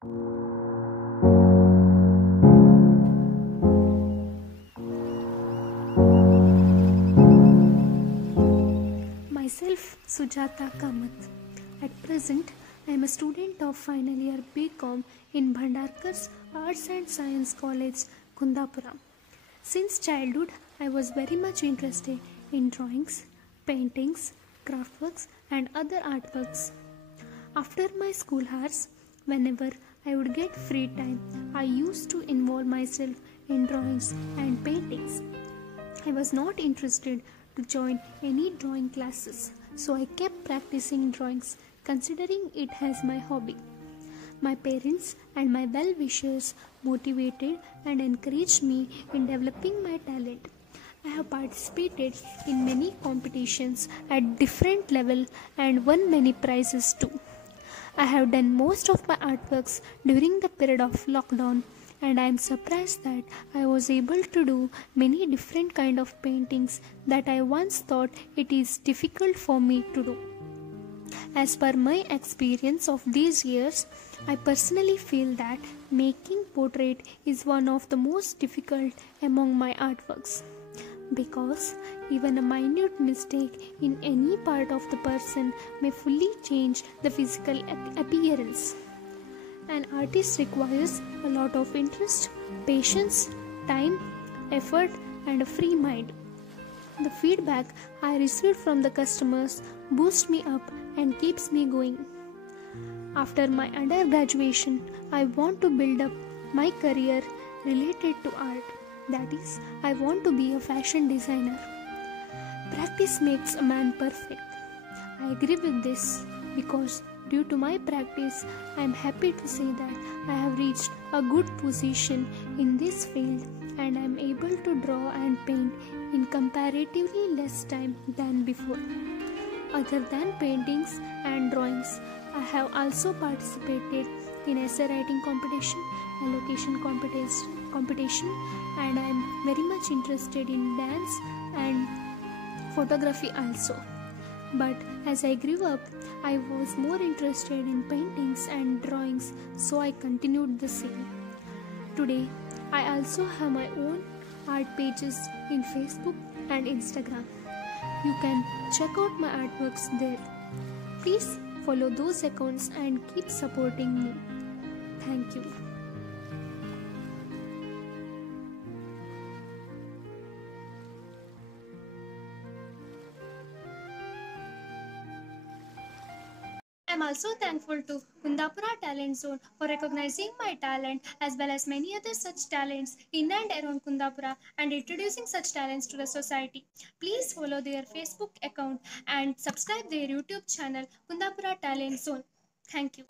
Myself, Sujata Kamath. At present, I am a student of final year BCom in Bhandarkar's Arts and Science College, Kundapura. Since childhood, I was very much interested in drawings, paintings, craftworks, and other artworks. After my school hours, whenever I would get free time, I used to involve myself in drawings and paintings. I was not interested to join any drawing classes, so I kept practicing drawings, considering it as my hobby. My parents and my well wishers motivated and encouraged me in developing my talent. I have participated in many competitions at different level and won many prizes too. I have done most of my artworks during the period of lockdown, and I am surprised that I was able to do many different kind of paintings that I once thought it is difficult for me to do. As per my experience of these years, I personally feel that making portrait is one of the most difficult among my artworks, because even a minute mistake in any part of the person may fully change the physical appearance. An artist requires a lot of interest, patience, time, effort, and a free mind. The feedback I received from the customers boosts me up and keeps me going. After my undergraduation, I want to build up my career related to art. That is, I want to be a fashion designer. Practice makes a man perfect. I agree with this because due to my practice, I am happy to say that I have reached a good position in this field and I am able to draw and paint in comparatively less time than before. Other than paintings and drawings, I have also participated in essay writing competition, allocation competition, and I am very much interested in dance and photography also. But as I grew up, I was more interested in paintings and drawings, so I continued the same. Today, I also have my own art pages in Facebook and Instagram. You can check out my artworks there. Please follow those accounts and keep supporting me. Thank you. I am also thankful to Kundapura Talent Zone for recognizing my talent as well as many other such talents in and around Kundapura and introducing such talents to the society. Please follow their Facebook account and subscribe their YouTube channel Kundapura Talent Zone. Thank you.